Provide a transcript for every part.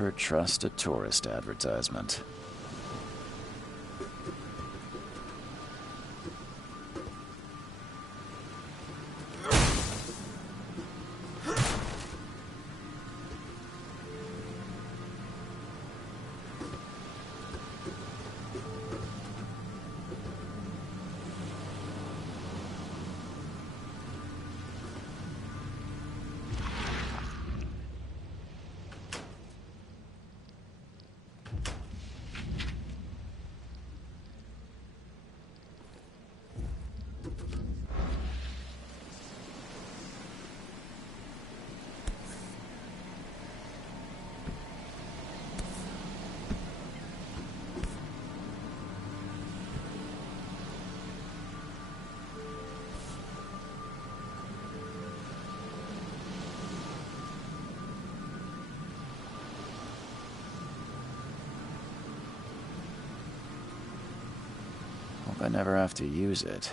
Never trust a tourist advertisement. Hope I never have to use it,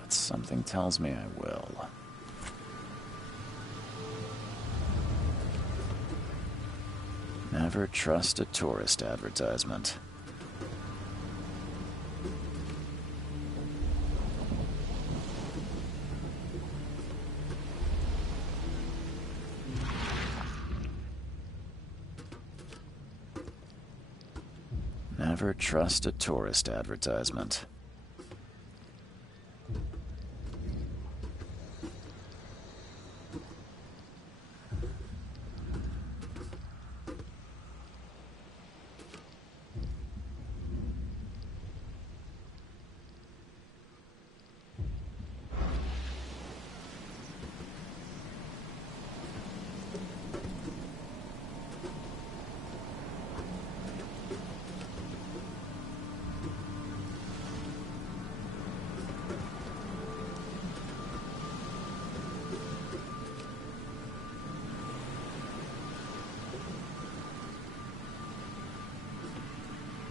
but something tells me I will. Never trust a tourist advertisement. Never trust a tourist advertisement.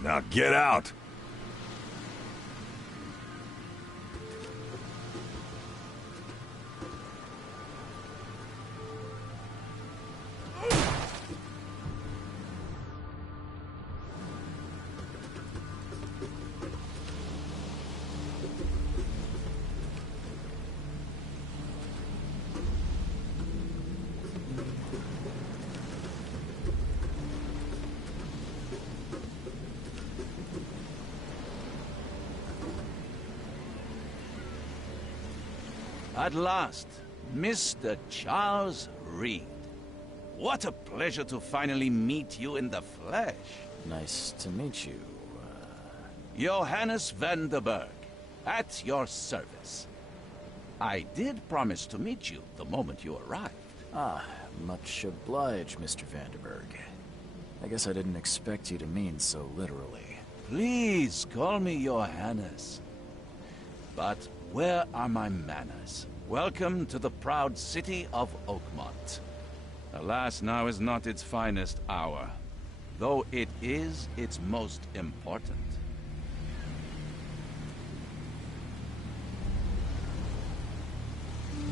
Now get out! At last, Mr. Charles Reed. What a pleasure to finally meet you in the flesh. Nice to meet you. Johannes van der Berg, at your service. I did promise to meet you the moment you arrived. Ah, much obliged, Mr. Vanderberg. I guess I didn't expect you to mean so literally. Please call me Johannes. But where are my manners? Welcome to the proud city of Oakmont. Alas, now is not its finest hour, though it is its most important.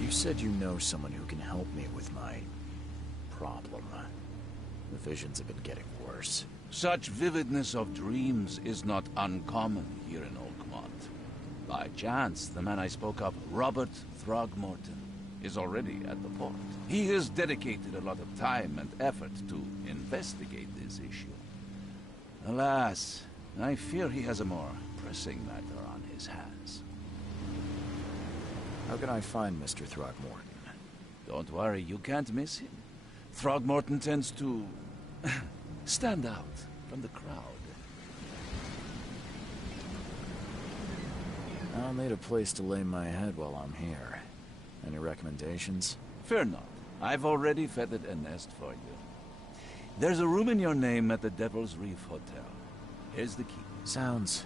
You said you know someone who can help me with my problem. The visions have been getting worse. Such vividness of dreams is not uncommon here in Oakmont. By chance, the man I spoke of, Robert Throgmorton, is already at the port. He has dedicated a lot of time and effort to investigate this issue. Alas, I fear he has a more pressing matter on his hands. How can I find Mr. Throgmorton? Don't worry, you can't miss him. Throgmorton tends to stand out from the crowd. I'll need a place to lay my head while I'm here. Any recommendations? Fear not. I've already feathered a nest for you. There's a room in your name at the Devil's Reef Hotel. Here's the key. Sounds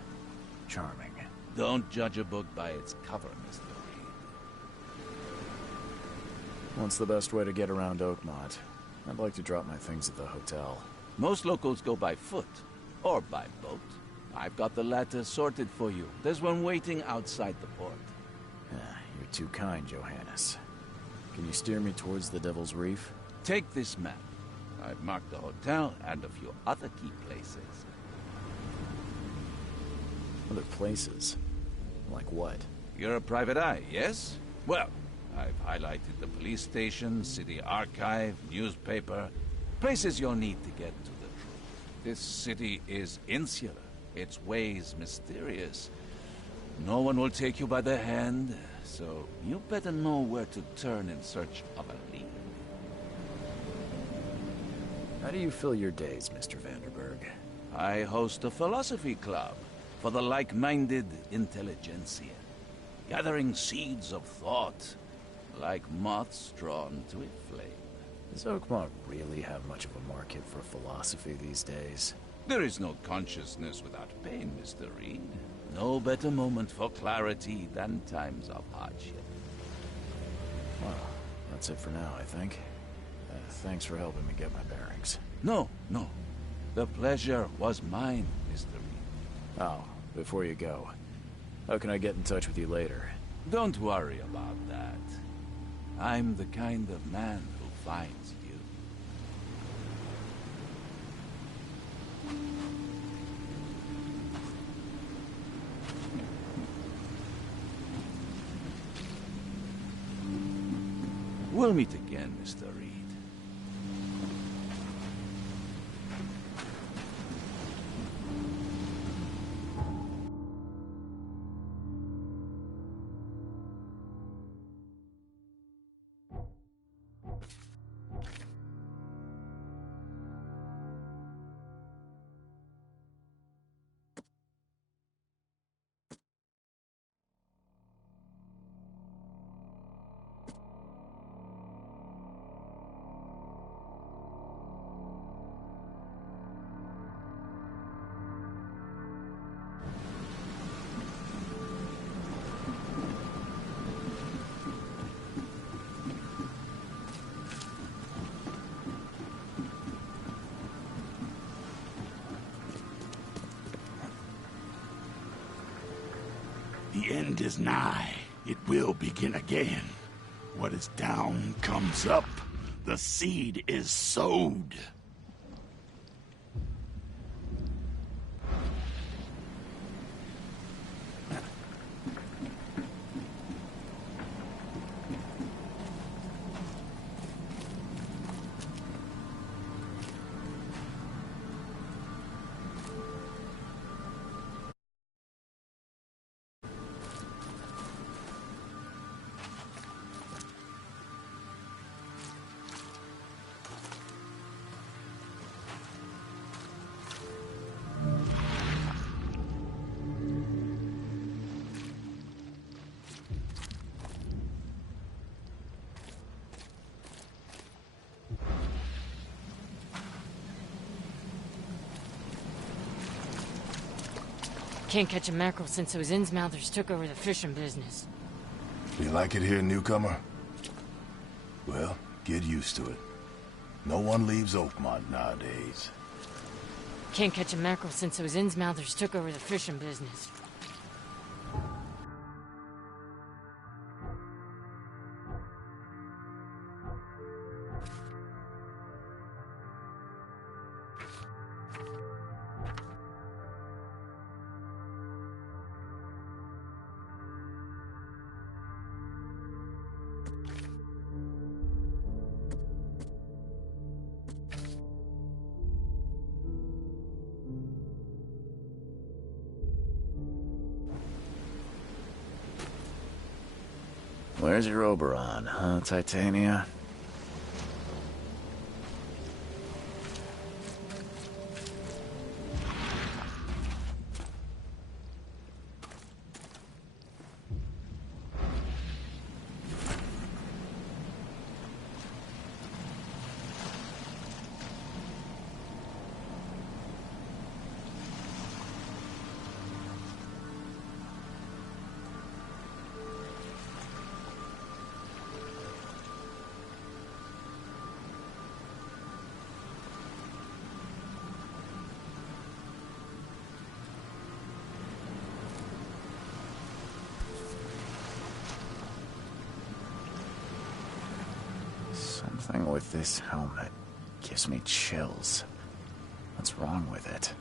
charming. Don't judge a book by its cover, Mr. Reed. What's the best way to get around Oakmont? I'd like to drop my things at the hotel. Most locals go by foot, or by boat. I've got the latter sorted for you. There's one waiting outside the port. You're too kind, Johannes. Can you steer me towards the Devil's Reef? Take this map. I've marked the hotel and a few other key places. Other places? Like what? You're a private eye, yes? Well, I've highlighted the police station, city archive, newspaper, places you'll need to get to the truth. This city is insular, its ways mysterious. No one will take you by the hand, so you better know where to turn in search of a lead. How do you fill your days, Mr. Vanderberg? I host a philosophy club for the like-minded intelligentsia, gathering seeds of thought, like moths drawn to a flame. Does Oakmont really have much of a market for philosophy these days? There is no consciousness without pain, Mr. Reed. No better moment for clarity than times of hardship. Well, that's it for now, I think. Thanks for helping me get my bearings. No. The pleasure was mine, Mr. Reed. Oh, before you go, how can I get in touch with you later? Don't worry about that. I'm the kind of man who finds you. We'll meet again, Mr. Reed. The end is nigh. It will begin again. What is down comes up. The seed is sowed. Can't catch a mackerel since those Innsmouthers took over the fishing business. You like it here, newcomer? Well, get used to it. No one leaves Oakmont nowadays. Can't catch a mackerel since those Innsmouthers took over the fishing business. Where's your Oberon, huh, Titania? Something with this helmet gives me chills. What's wrong with it?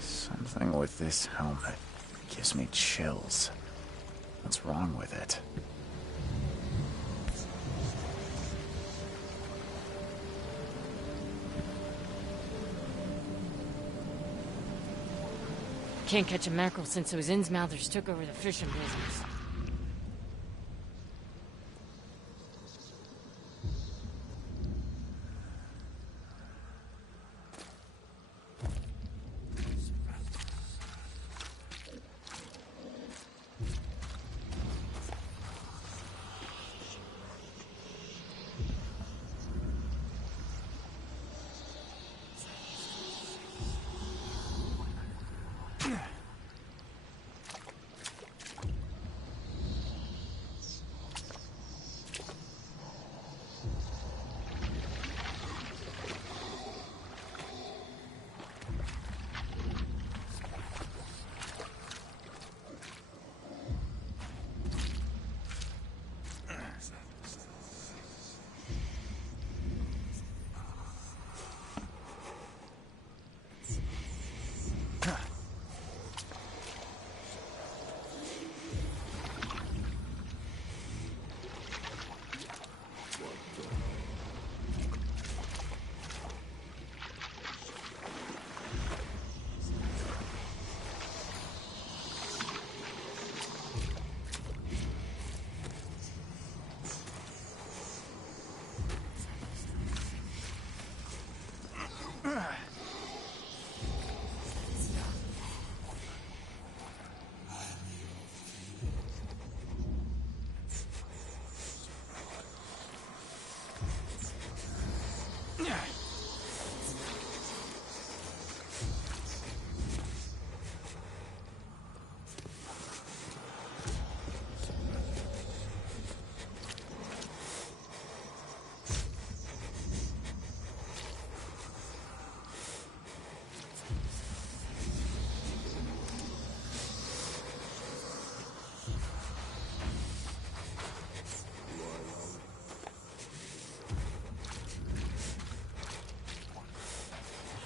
Something with this helmet gives me chills. What's wrong with it? Can't catch a mackerel since those Innsmouthers took over the fishing business.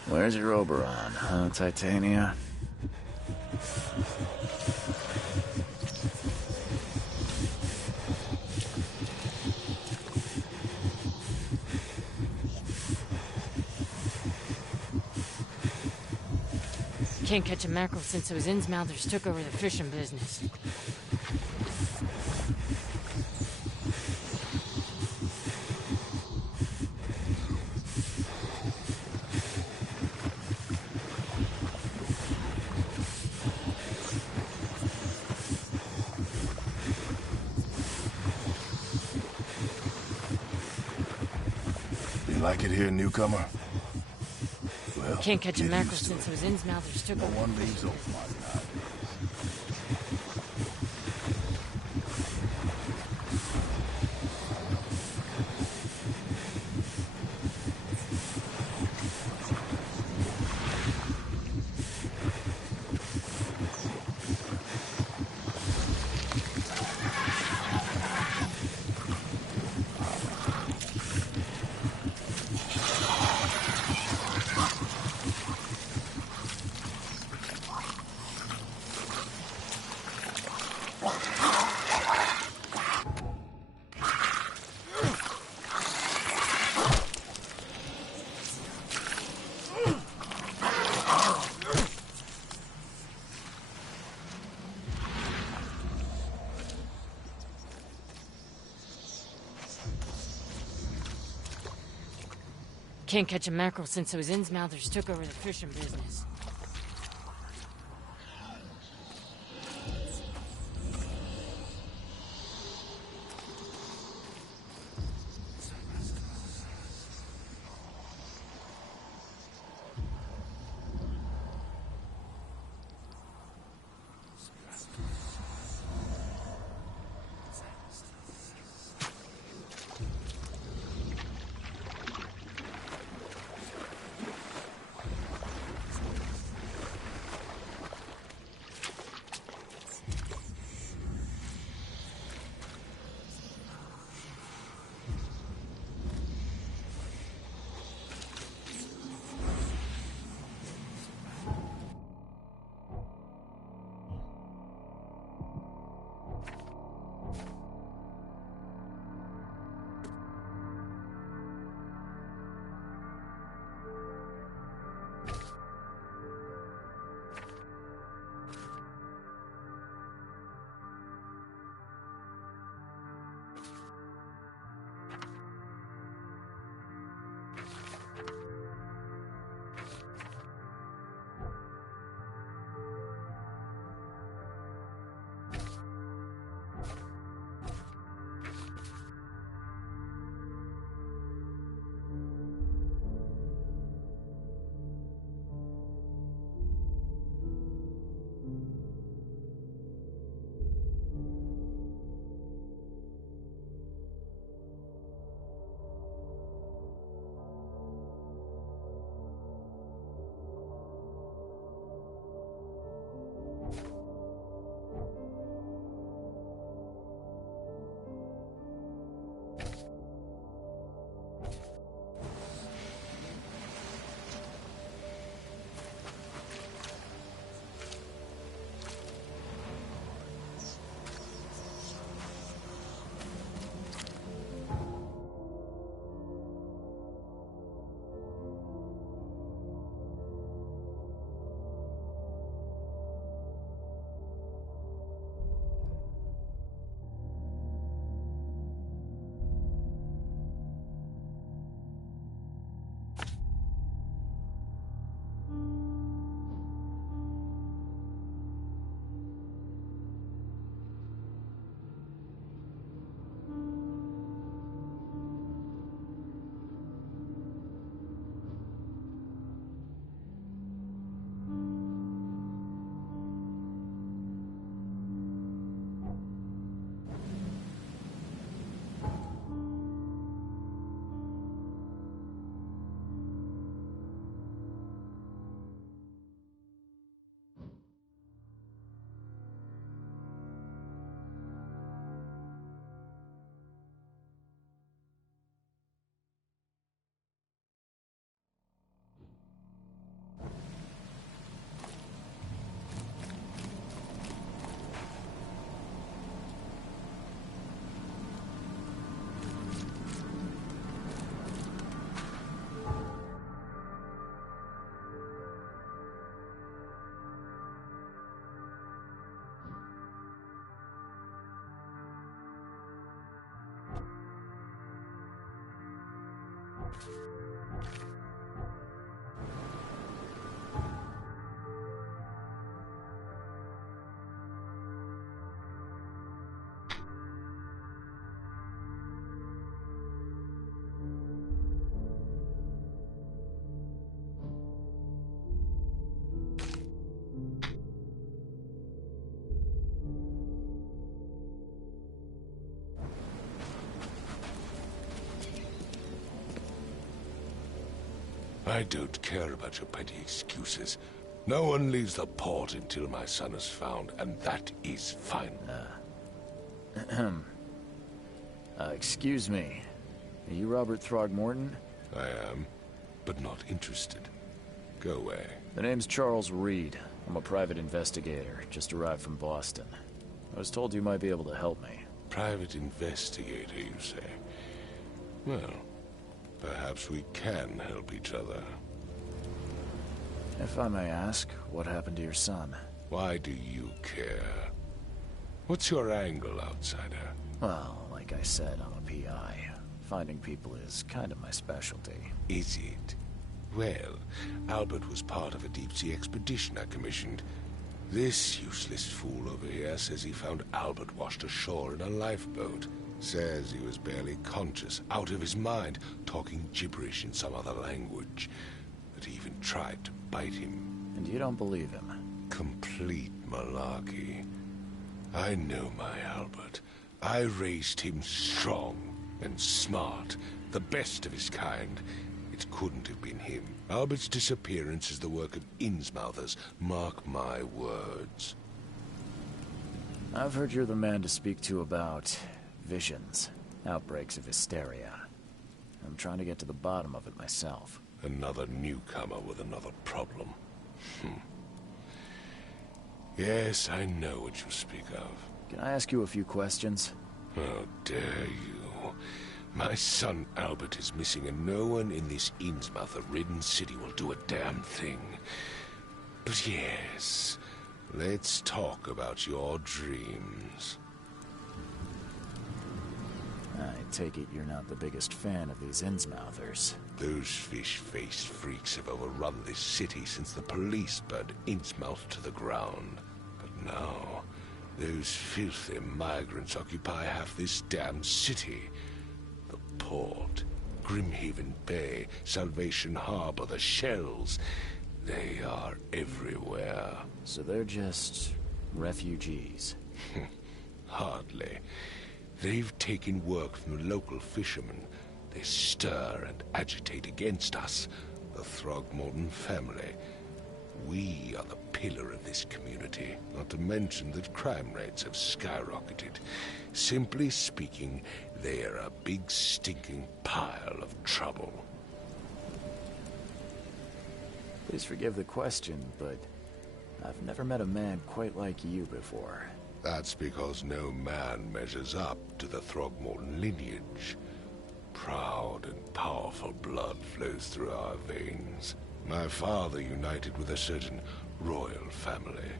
Where's your Oberon, huh, Titania? Can't catch a mackerel since those Innsmouthers took over the fishing business. You like it here, newcomer? Well, Can't catch a get mackerel used to since it. those Innsmouthers took No over one the leaves fishing Oakmont business. now. Can't catch a mackerel since those Innsmouthers took over the fishing business. I don't care about your petty excuses. No one leaves the port until my son is found, and that is fine. Excuse me. Are you Robert Throgmorton? I am, but not interested. Go away. The name's Charles Reed. I'm a private investigator, just arrived from Boston. I was told you might be able to help me. Private investigator, you say? Well, perhaps we can help each other. If I may ask, what happened to your son? Why do you care? What's your angle, outsider? Well, like I said, I'm a PI. Finding people is kind of my specialty. Is it? Well, Albert was part of a deep-sea expedition I commissioned. This useless fool over here says he found Albert washed ashore in a lifeboat. Says he was barely conscious, out of his mind, talking gibberish in some other language. That he even tried to bite him. And you don't believe him? Complete malarkey. I know my Albert. I raised him strong and smart, the best of his kind. It couldn't have been him. Albert's disappearance is the work of Innsmouthers. Mark my words. I've heard you're the man to speak to about visions, outbreaks of hysteria. I'm trying to get to the bottom of it myself. Another newcomer with another problem. Yes, I know what you speak of. Can I ask you a few questions? How dare you? My son Albert is missing, and no one in this Innsmouther-ridden city will do a damn thing. But yes, let's talk about your dreams. I take it you're not the biggest fan of these Innsmouthers. Those fish-faced freaks have overrun this city since the police burned Innsmouth to the ground. But now, those filthy migrants occupy half this damn city. The port, Grimhaven Bay, Salvation Harbor, the shells. They are everywhere. So they're just refugees? Hardly. They've taken work from the local fishermen. They stir and agitate against us, the Throgmorton family. We are the pillar of this community, not to mention that crime rates have skyrocketed. Simply speaking, they are a big stinking pile of trouble. Please forgive the question, but I've never met a man quite like you before. That's because no man measures up to the Throgmorton lineage. Proud and powerful blood flows through our veins. My father united with a certain royal family,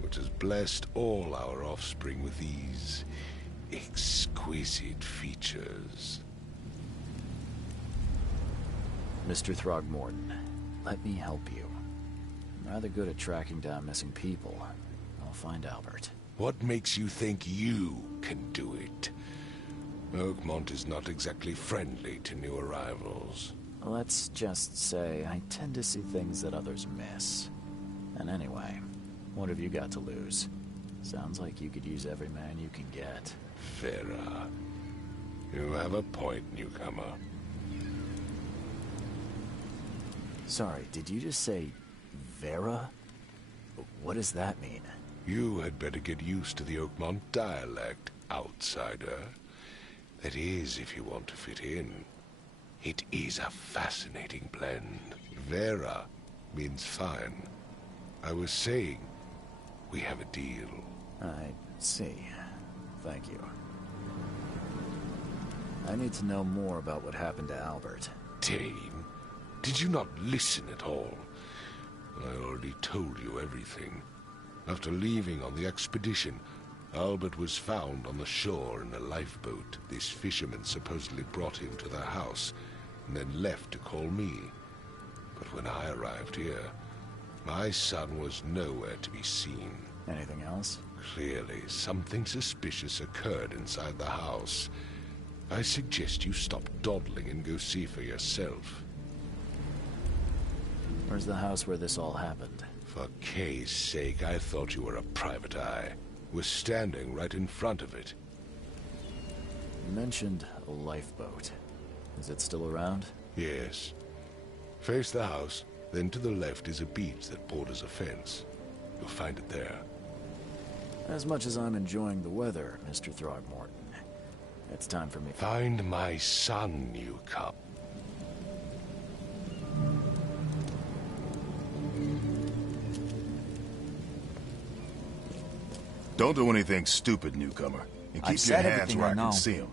which has blessed all our offspring with these exquisite features. Mr. Throgmorton, let me help you. I'm rather good at tracking down missing people. I'll find Albert. What makes you think you can do it? Oakmont is not exactly friendly to new arrivals. Let's just say I tend to see things that others miss. And anyway, what have you got to lose? Sounds like you could use every man you can get. Vera, you have a point, newcomer. Sorry, did you just say Vera? What does that mean? You had better get used to the Oakmont dialect, outsider. That is, if you want to fit in. It is a fascinating blend. Vera means fine. I was saying, we have a deal. I see. Thank you. I need to know more about what happened to Albert. Dane, did you not listen at all? I already told you everything. After leaving on the expedition, Albert was found on the shore in a lifeboat. This fisherman supposedly brought him to their house. and then left to call me. But when I arrived here, my son was nowhere to be seen. Anything else? Clearly, something suspicious occurred inside the house. I suggest you stop dawdling and go see for yourself. Where's the house where this all happened? For Kay's sake, I thought you were a private eye. We're standing right in front of it. You mentioned a lifeboat. Is it still around? Yes. Face the house, then to the left is a beach that borders a fence. You'll find it there. As much as I'm enjoying the weather, Mr. Throgmorton, it's time for me. Find my son, you cop. Don't do anything stupid, newcomer. And I've keep your said hands everything where I I know. can see them.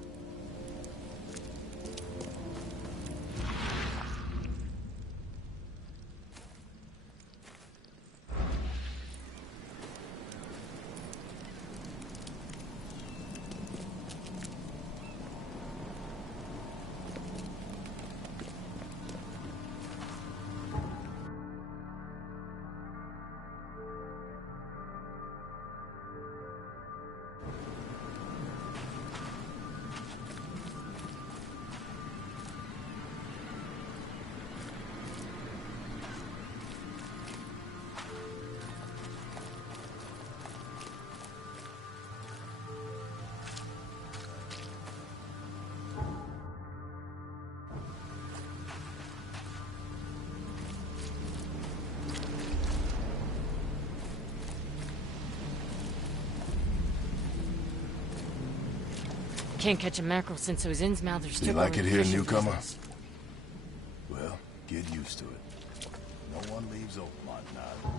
Can't catch a mackerel since those Innsmouthers You took like over it the here, fishing newcomer? business. Well, get used to it. No one leaves Oakmont now.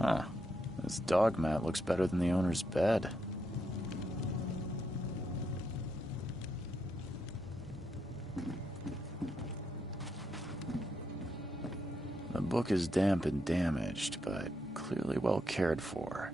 Huh. This dog mat looks better than the owner's bed. The book is damp and damaged, but clearly well cared for.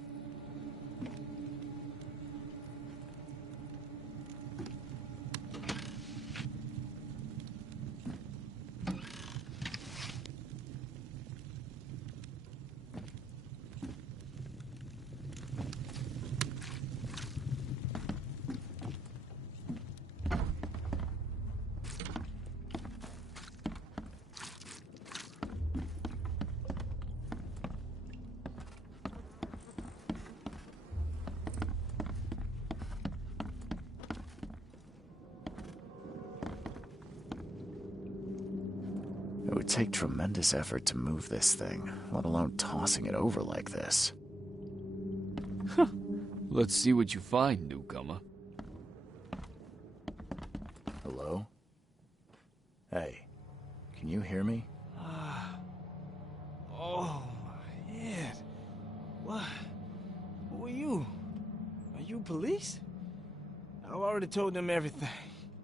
It would take tremendous effort to move this thing, let alone tossing it over like this. Let's see what you find, newcomer. Hello? Hey, can you hear me? Oh, my head. What? Who are you? Are you police? I've already told them everything.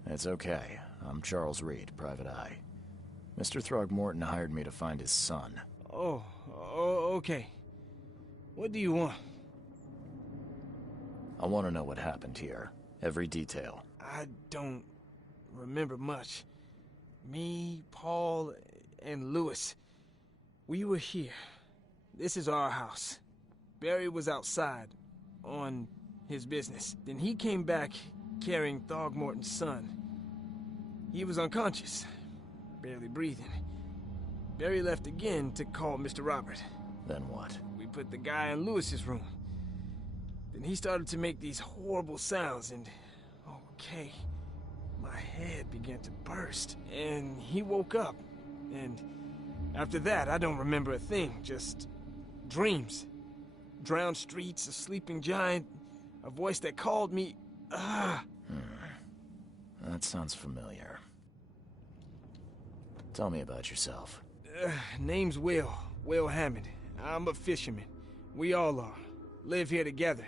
It's okay. I'm Charles Reed, Private Eye. Mr. Throgmorton hired me to find his son. Oh, okay. What do you want? I want to know what happened here. Every detail. I don't remember much. Me, Paul, and Lewis, we were here. This is our house. Barry was outside, on his business. Then he came back carrying Throgmorton's son. He was unconscious, barely breathing. Barry left again to call Mr. Robert. Then what? We put the guy in Lewis's room. Then he started to make these horrible sounds and... okay, my head began to burst. And he woke up. And after that, I don't remember a thing, just dreams. Drowned streets, a sleeping giant, a voice that called me... That sounds familiar. Tell me about yourself. Name's Will Hammond. I'm a fisherman. We all are. Live here together.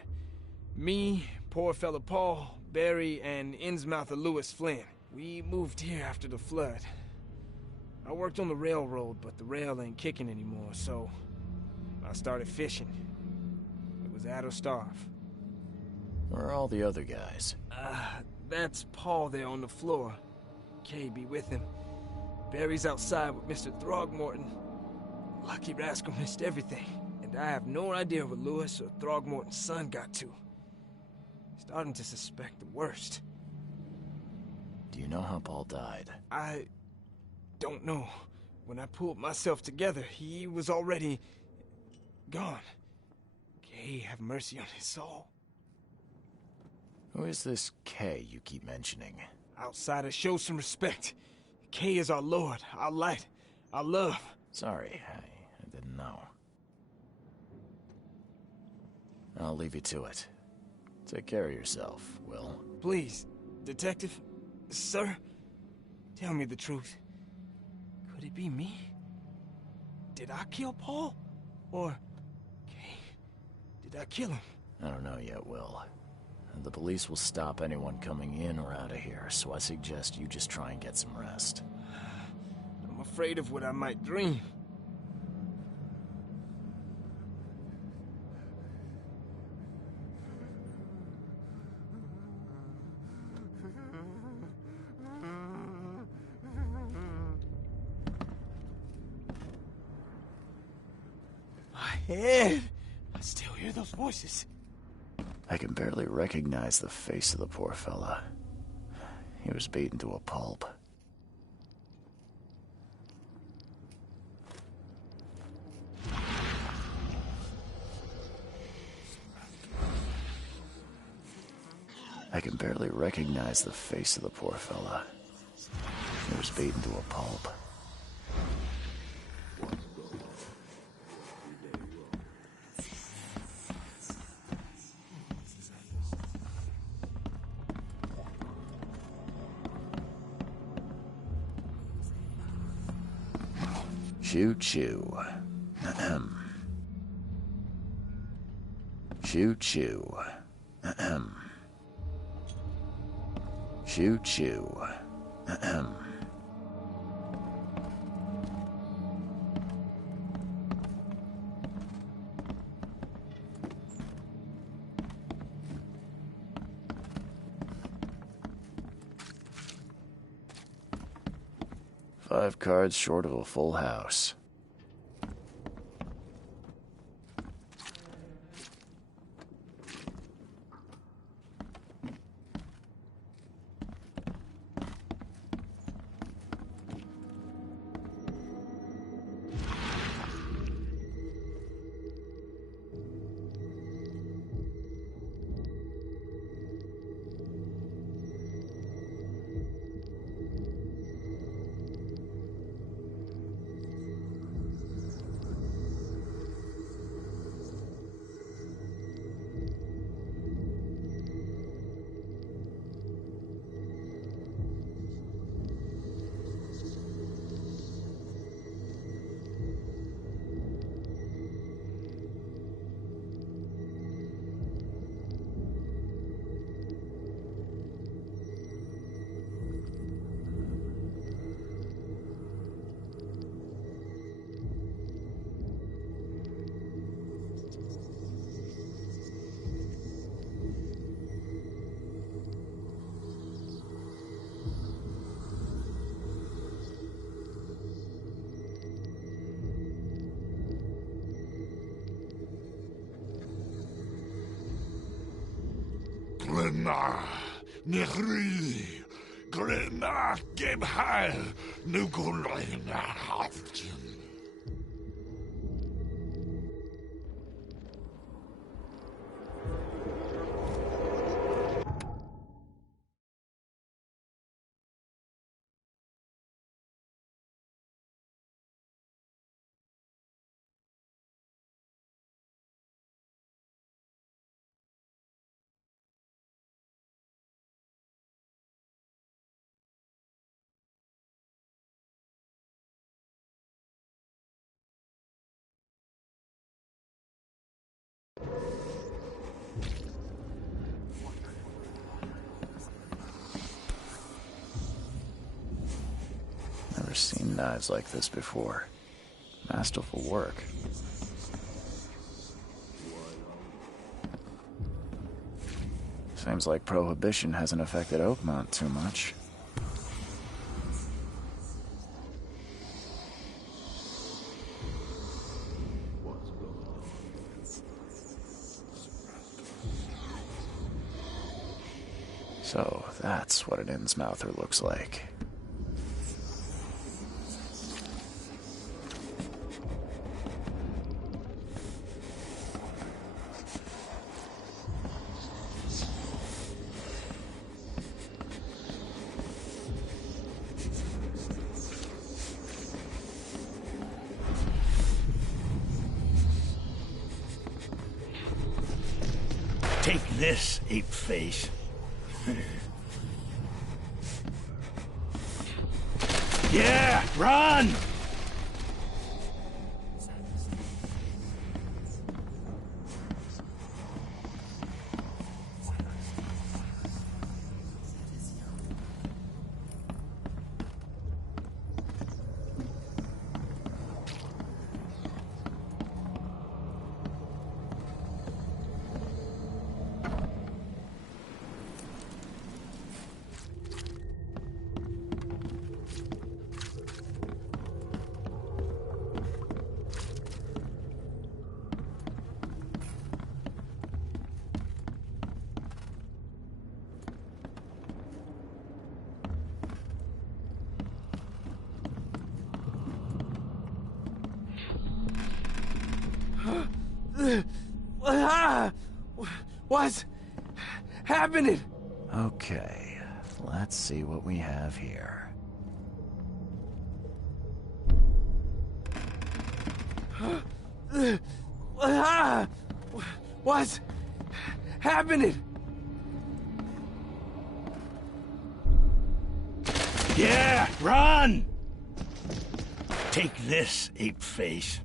Me, poor fella Paul, Barry, and Innsmouther Lewis Flynn. We moved here after the flood. I worked on the railroad, but the rail ain't kicking anymore, so I started fishing. It was at or starve. Where are all the other guys? That's Paul there on the floor. Kay be with him. Barry's outside with Mr. Throgmorton. Lucky rascal missed everything, and I have no idea what Lewis or Throgmorton's son got to. Starting to suspect the worst. Do you know how Paul died? I don't know. When I pulled myself together, he was already gone. Kay have mercy on his soul. Who is this K you keep mentioning? Outsiders, show some respect. Kay is our lord, our light, our love. Sorry, I didn't know. I'll leave you to it. Take care of yourself, Will. Please, detective, sir, tell me the truth. Could it be me? Did I kill Paul? Or, Kay, did I kill him? I don't know yet, Will. The police will stop anyone coming in or out of here, so I suggest you just try and get some rest. I'm afraid of what I might dream. My head! I still hear those voices. I can barely recognize the face of the poor fella. He was beaten to a pulp. I can barely recognize the face of the poor fella. He was beaten to a pulp. Choo-choo. Ahem. Choo-choo. Ahem. Choo-choo. Ahem. Five cards short of a full house. Grima, Nihri, Grima, Gebhal, Nugulina, Haftin. Never seen knives like this before. Masterful work. Seems like Prohibition hasn't affected Oakmont too much. So, that's what an Innsmouther looks like. Take this, ape face. Yeah, run! What's happening? Okay, let's see what we have here. What's happening? Yeah, run! Take this, ape face.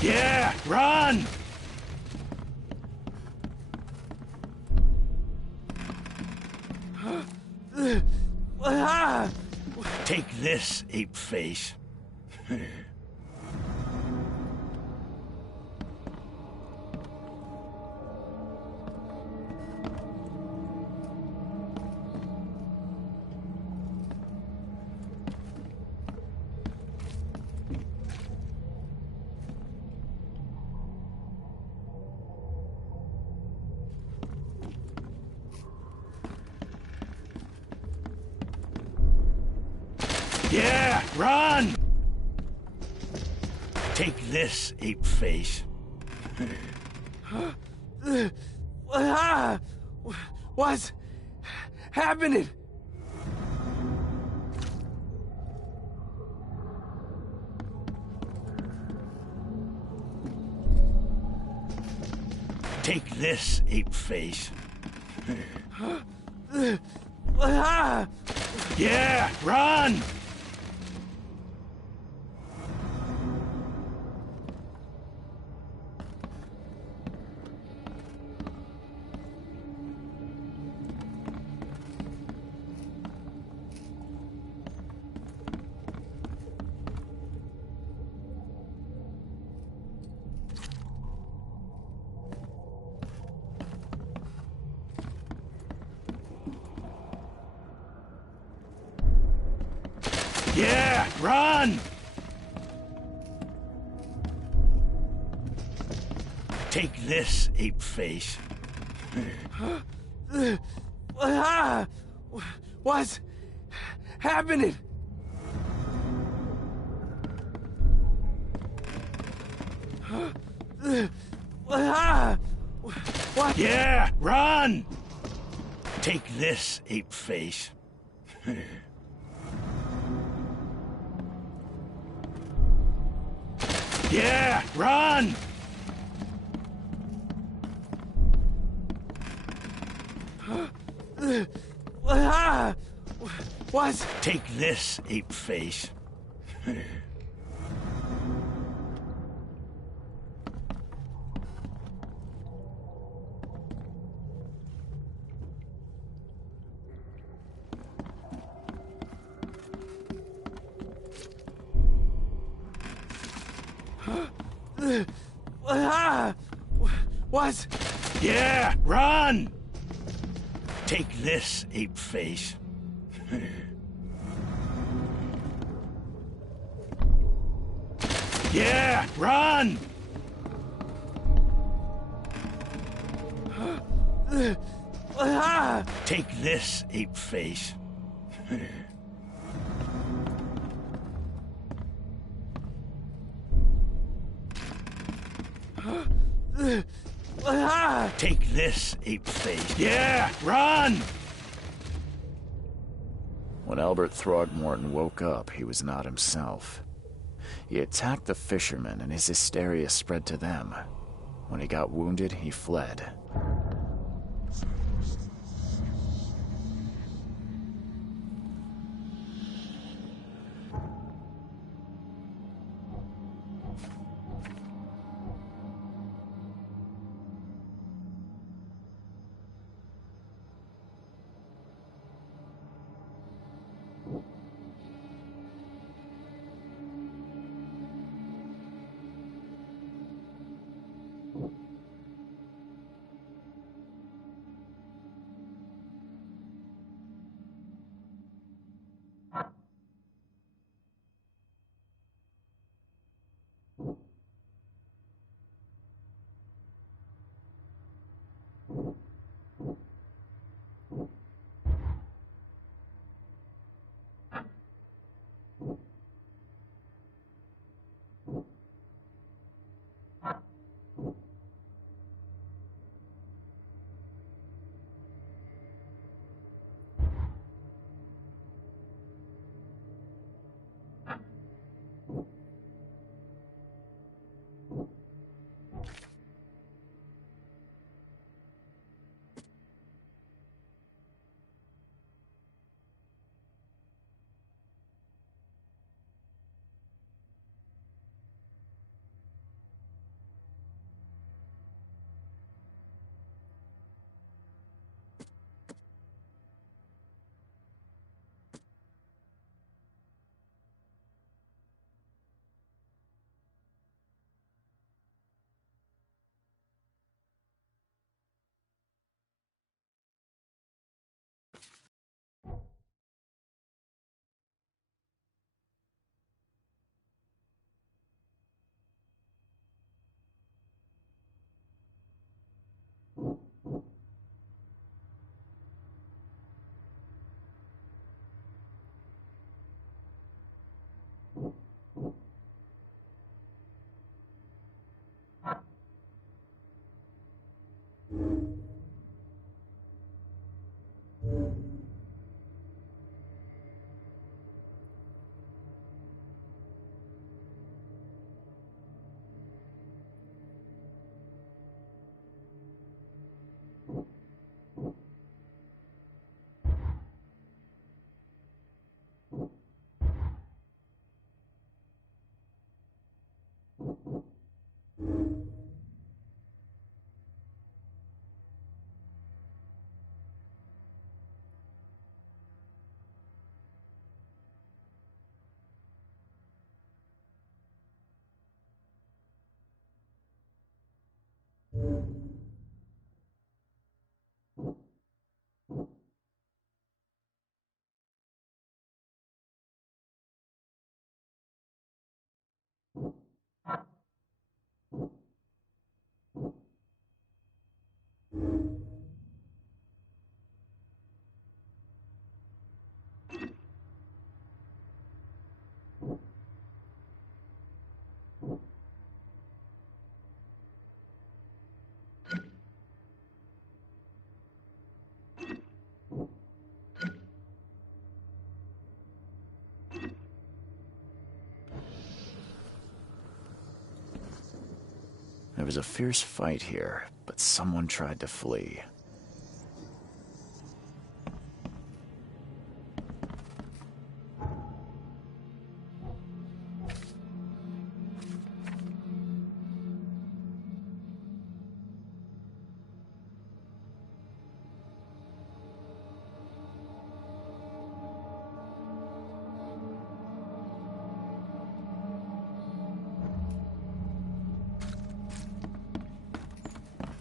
Yeah, run! Take this, ape face. Yeah, run! Take this, ape face. What's happening? Take this, ape face. Yeah, run! Yeah, run! Take this, ape face. What's happening? What? Yeah, run! Take this, ape face. Yeah, run! What? Take this, ape face. What? Yeah, run! Take this, ape face. Yeah, run! Take this, ape face. Take this, ape face. Yeah, run! When Albert Throgmorton woke up, he was not himself. He attacked the fishermen, and his hysteria spread to them. When he got wounded, he fled. was a fierce fight here, but someone tried to flee.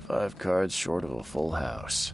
Five cards short of a full house.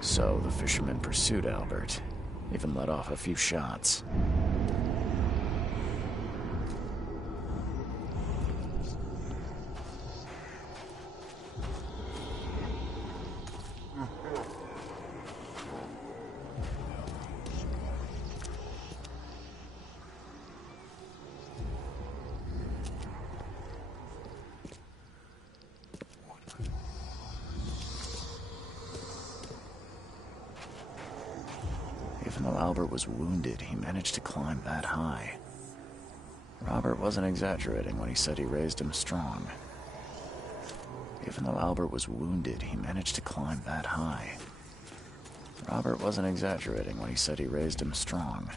So the fisherman pursued Albert, even let off a few shots. Even though Albert was wounded, he managed to climb that high. Robert wasn't exaggerating when he said he raised him strong. Even though Albert was wounded, he managed to climb that high. Robert wasn't exaggerating when he said he raised him strong.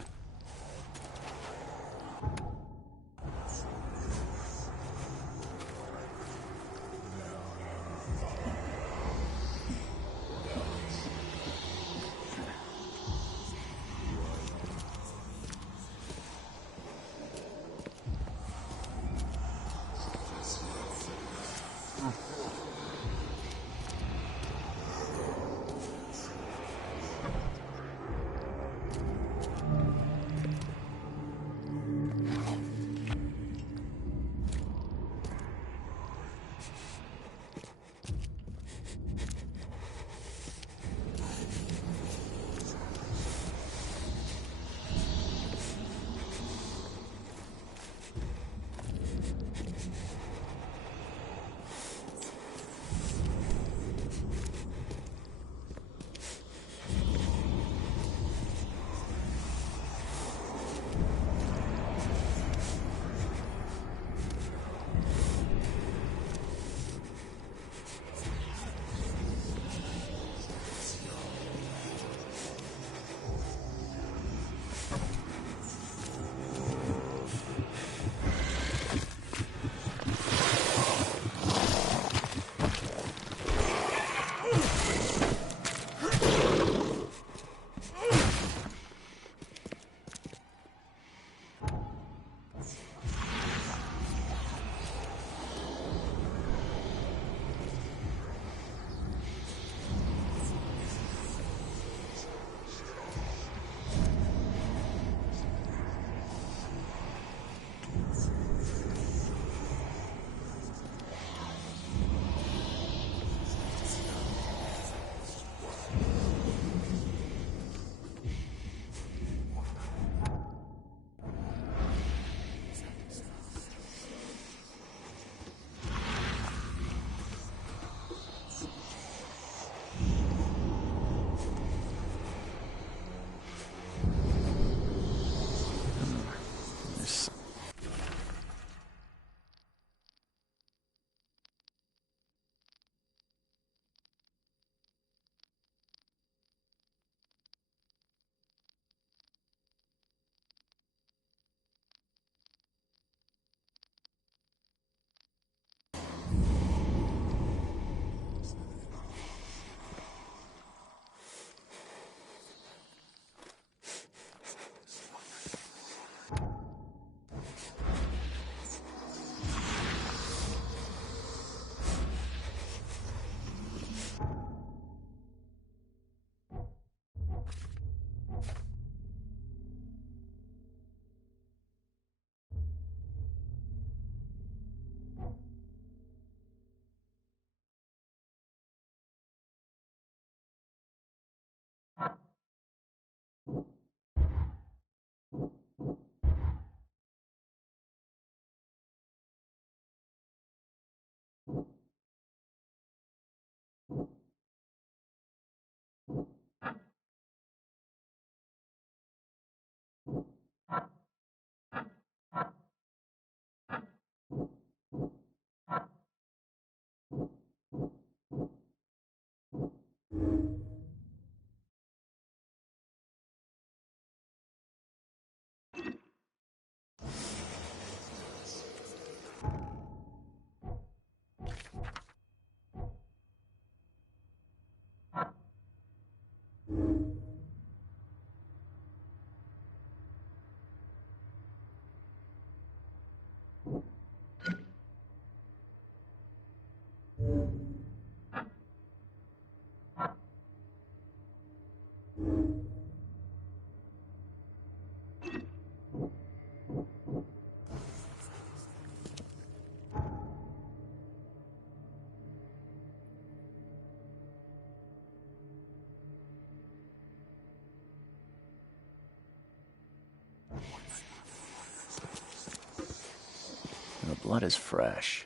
The blood is fresh.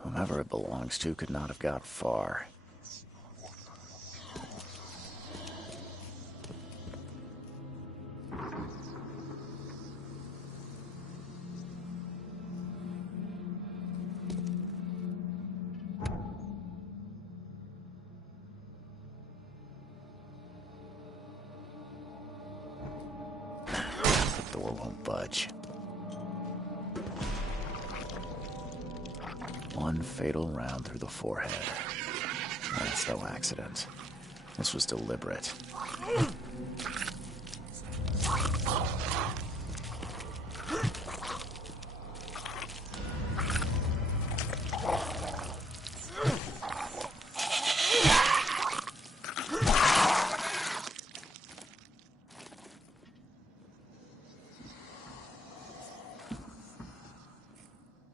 Whomever it belongs to could not have got far. The door won't budge. One fatal round through the forehead. That's no accident. This was deliberate.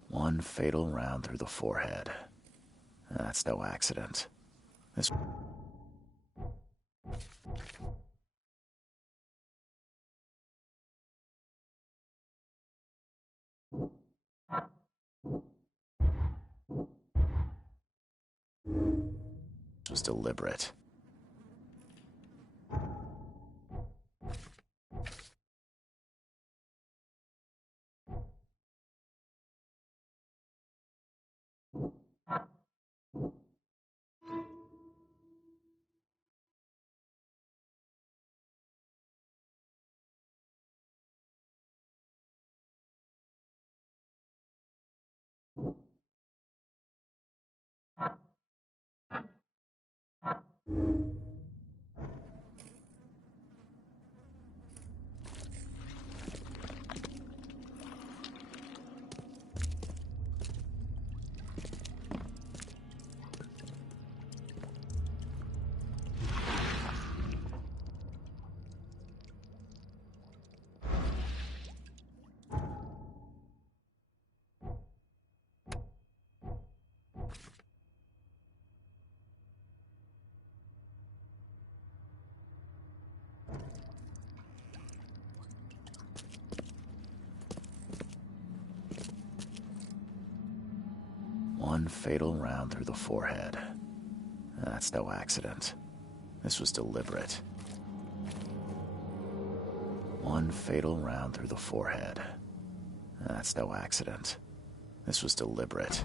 One fatal round through the forehead. That's no accident. This... was deliberate. One fatal round through the forehead. That's no accident. This was deliberate. One fatal round through the forehead. That's no accident. This was deliberate.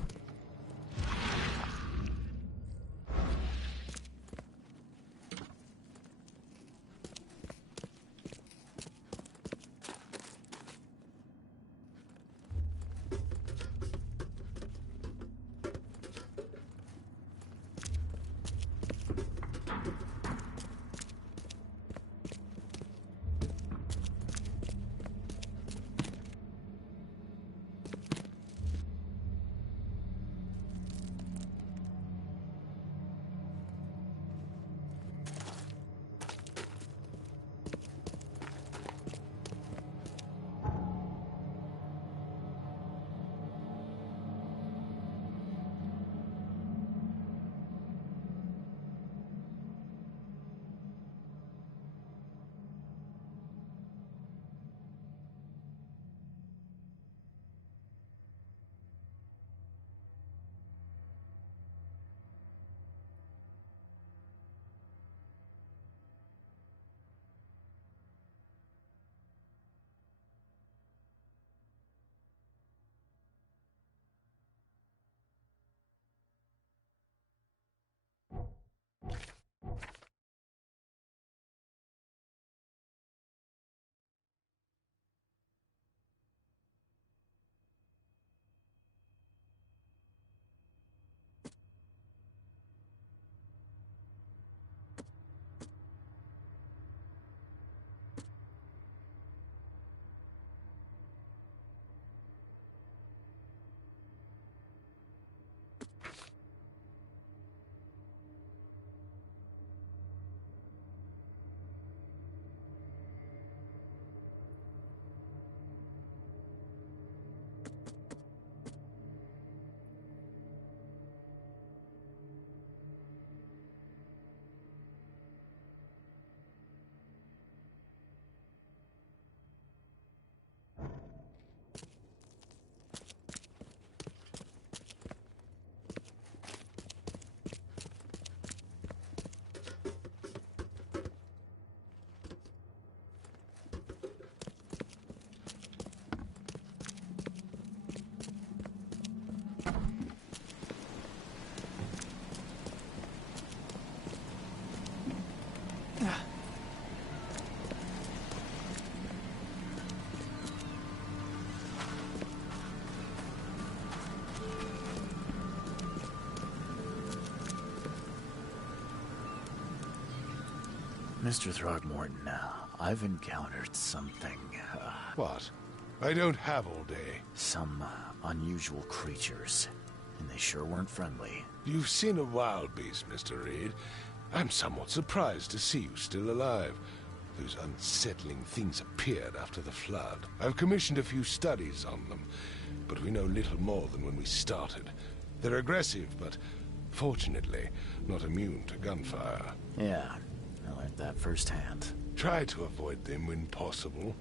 Mr. Throgmorton, I've encountered something, What? I don't have all day. some unusual creatures, and they sure weren't friendly. You've seen a wild beast, Mr. Reed. I'm somewhat surprised to see you still alive. Those unsettling things appeared after the flood. I've commissioned a few studies on them, but we know little more than when we started. They're aggressive, but fortunately not immune to gunfire. Yeah, I learned that firsthand. Try to avoid them when possible.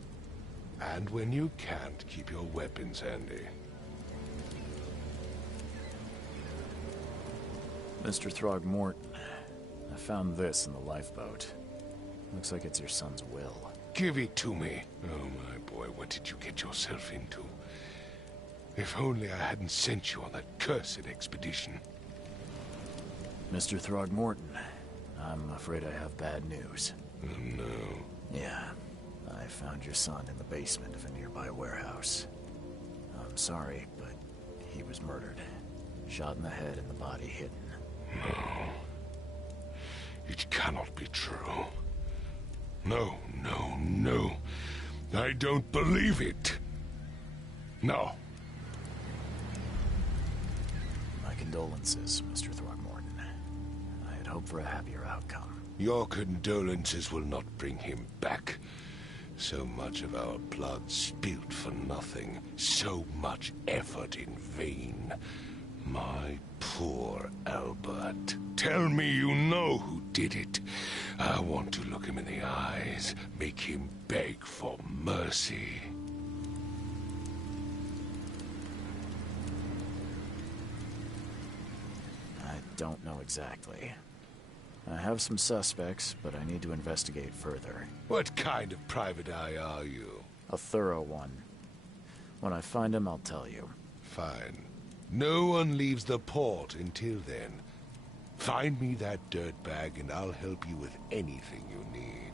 And when you can't, keep your weapons handy. Mr. Throgmorton, I found this in the lifeboat. Looks like it's your son's will. Give it to me. Oh, my boy, what did you get yourself into? If only I hadn't sent you on that cursed expedition. Mr. Throgmorton, I'm afraid I have bad news. Oh, no. Yeah, I found your son in the basement of a nearby warehouse. I'm sorry, but he was murdered. Shot in the head and the body hidden. No. It cannot be true. No, no, no. I don't believe it. No. My condolences, Mr. Throgmorton. I had hoped for a happier outcome. Your condolences will not bring him back. So much of our blood spilt for nothing. So much effort in vain. My poor Albert. Tell me you know who did it. I want to look him in the eyes, make him beg for mercy. I don't know exactly. I have some suspects, but I need to investigate further. What kind of private eye are you? A thorough one. When I find him, I'll tell you. Fine. No one leaves the port until then. Find me that dirtbag and I'll help you with anything you need.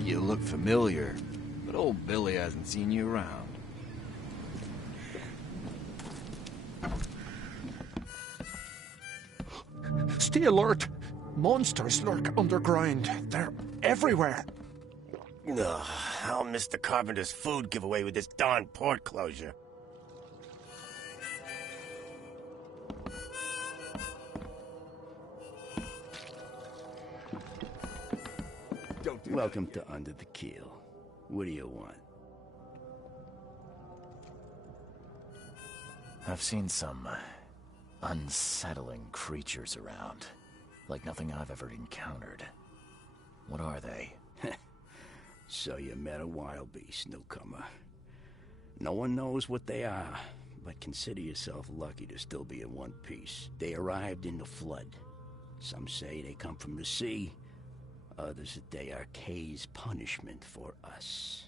You look familiar, but old Billy hasn't seen you around. Stay alert! Monsters lurk underground. They're everywhere. Ugh, I'll miss the carpenter's food giveaway with this darn port closure. Welcome to Under the Keel. What do you want? I've seen some unsettling creatures around. Like nothing I've ever encountered. What are they? So you met a wild beast, newcomer. No one knows what they are, but consider yourself lucky to still be in one piece. They arrived in the flood. Some say they come from the sea. Others that they are Kay's punishment for us.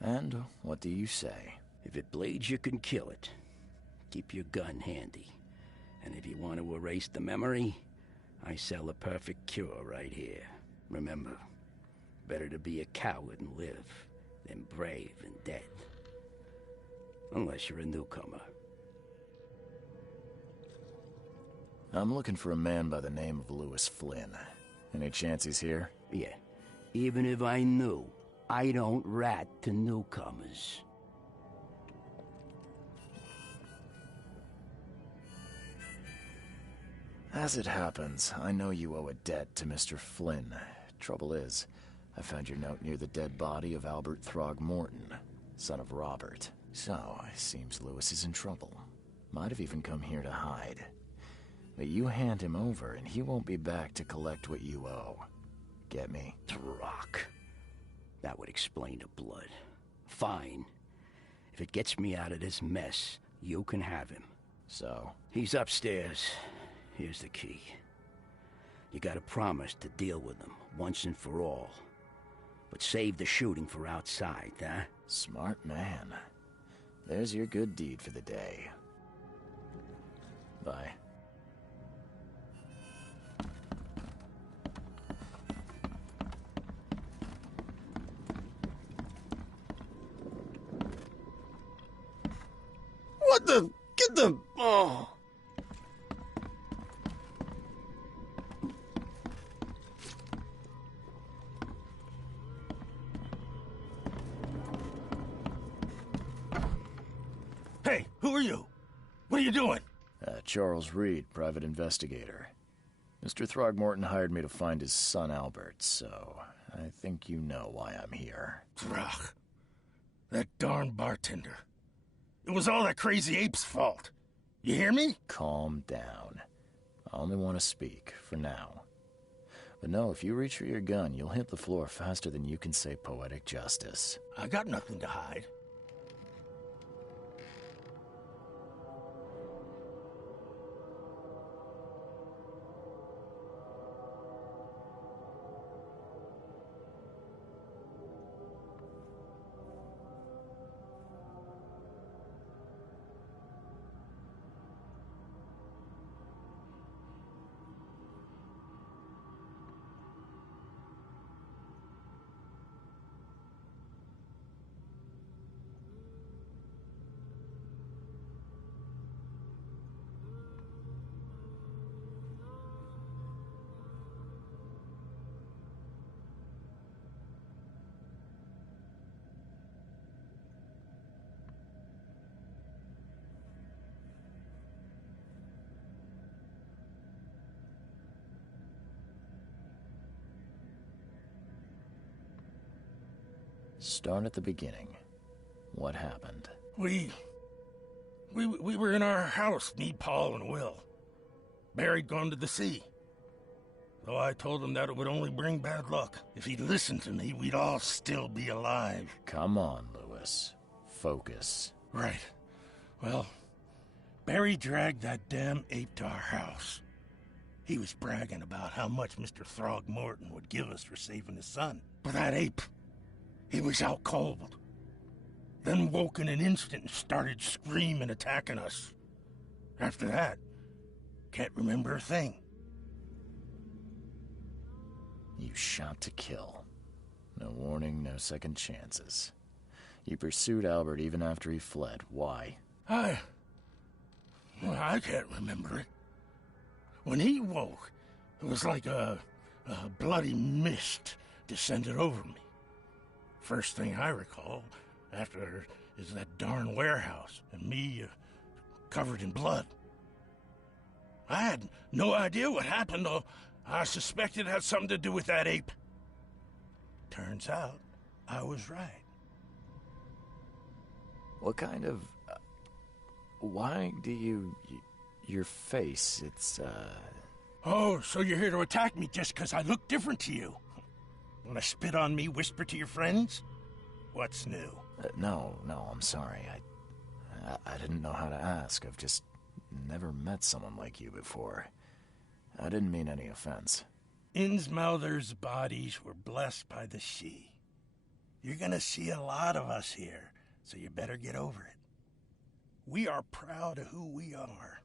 And what do you say? If it bleeds, you can kill it. Keep your gun handy. And if you want to erase the memory, I sell a perfect cure right here. Remember, better to be a coward and live than brave and dead. Unless you're a newcomer. I'm looking for a man by the name of Lewis Flynn. Any chance he's here? Yeah. Even if I knew, I don't rat to newcomers. As it happens, I know you owe a debt to Mr. Flynn. Trouble is, I found your note near the dead body of Albert Throgmorton, son of Robert. So, it seems Lewis is in trouble. Might have even come here to hide. But you hand him over and he won't be back to collect what you owe. Get me? Throck. That would explain the blood. Fine. If it gets me out of this mess, you can have him. So? He's upstairs. Here's the key. You gotta promise to deal with him, once and for all. But save the shooting for outside, huh? Smart man. There's your good deed for the day. Bye. What the? Get the... Oh. Hey, who are you? What are you doing? Charles Reed, private investigator. Mr. Throgmorton hired me to find his son Albert, so I think you know why I'm here. Throg. That darn bartender. It was all that crazy ape's fault. You hear me? Calm down. I only want to speak, for now. But no, if you reach for your gun, you'll hit the floor faster than you can say poetic justice. I got nothing to hide. Start at the beginning. What happened? We were in our house, me, Paul, and Will. Barry'd gone to the sea. Though I told him that it would only bring bad luck. If he'd listened to me, we'd all still be alive. Come on, Lewis. Focus. Right. Well, Barry dragged that damn ape to our house. He was bragging about how much Mr. Throgmorton would give us for saving his son. But that ape, he was out cold. Then woke in an instant and started screaming, attacking us. After that, can't remember a thing. You shot to kill. No warning, no second chances. You pursued Albert even after he fled. Why? I can't remember it. When he woke, it was like a bloody mist descended over me. First thing I recall after is that darn warehouse and me covered in blood. I had no idea what happened, though I suspected it had something to do with that ape. Turns out I was right. What kind of... why do you... your face, it's, Oh, so you're here to attack me just because I look different to you? Want to spit on me, whisper to your friends? What's new? No, I'm sorry. I didn't know how to ask. I've just never met someone like you before. I didn't mean any offense. Innsmouther's bodies were blessed by the sea. You're gonna see a lot of us here, so you better get over it. We are proud of who we are.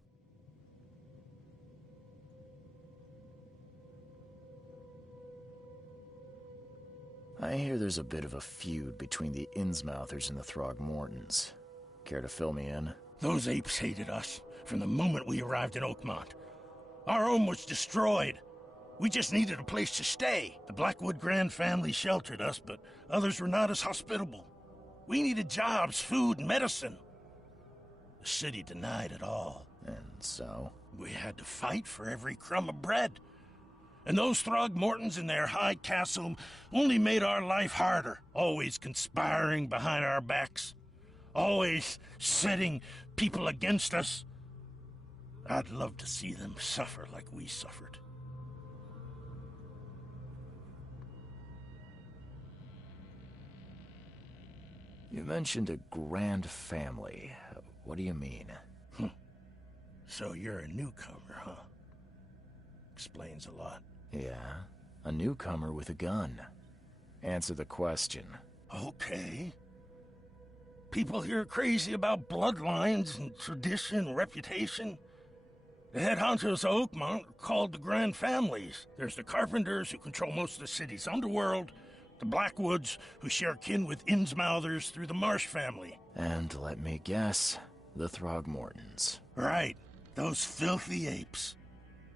I hear there's a bit of a feud between the Innsmouthers and the Throgmortons. Care to fill me in? Those apes hated us from the moment we arrived in Oakmont. Our home was destroyed. We just needed a place to stay. The Blackwood Grand family sheltered us, but others were not as hospitable. We needed jobs, food, and medicine. The city denied it all. And so? We had to fight for every crumb of bread. And those Throgmortons in their high castle only made our life harder, always conspiring behind our backs, always setting people against us. I'd love to see them suffer like we suffered. You mentioned a grand family. What do you mean? So you're a newcomer, huh? Explains a lot. Yeah, a newcomer with a gun. Answer the question. Okay. People here are crazy about bloodlines and tradition and reputation. The head honchos of Oakmont are called the Grand Families. There's the Carpenters, who control most of the city's underworld, the Blackwoods, who share kin with Innsmouthers through the Marsh family. And let me guess, the Throgmortons. Right, those filthy apes.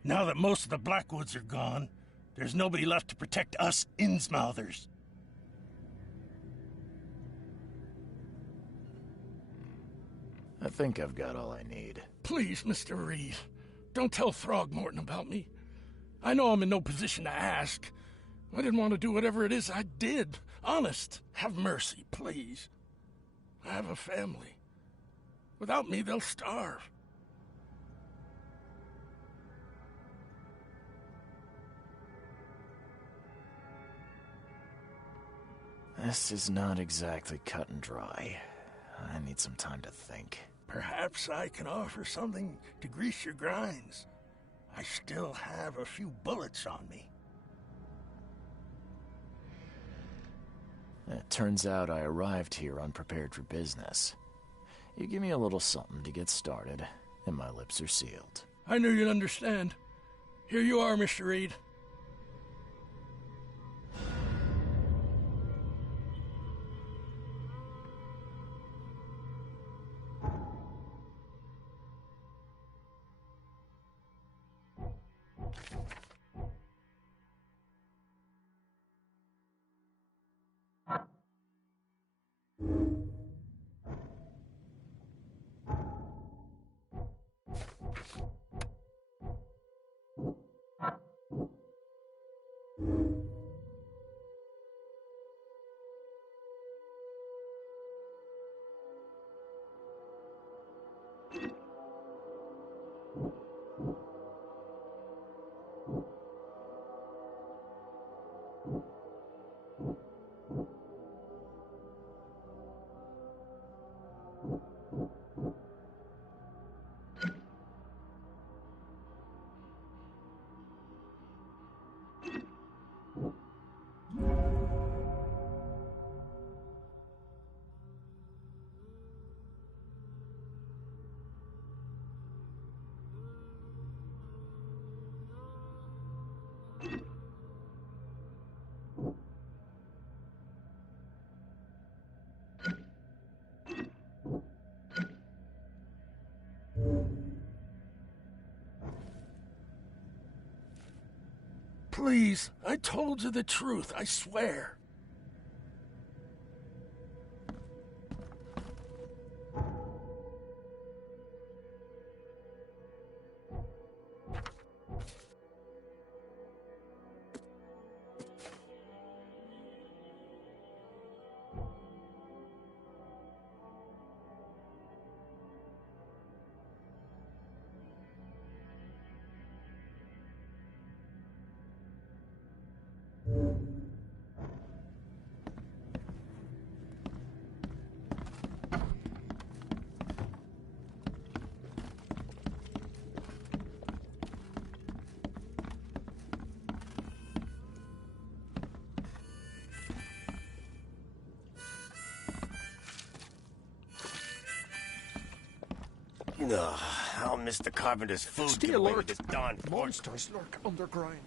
Now that most of the Blackwoods are gone, there's nobody left to protect us Innsmouthers. I think I've got all I need. Please, Mr. Reed, don't tell Throgmorton about me. I know I'm in no position to ask. I didn't want to do whatever it is I did. Honest, have mercy, please. I have a family. Without me, they'll starve. This is not exactly cut and dry. I need some time to think. Perhaps I can offer something to grease your grinds. I still have a few bullets on me. It turns out I arrived here unprepared for business. You give me a little something to get started, and my lips are sealed. I knew you'd understand. Here you are, Mr. Reed. Please, I told you the truth, I swear. Ugh, I'll miss the carpenter's food Stay giveaway alert. with this darn pork. Monsters lurk underground.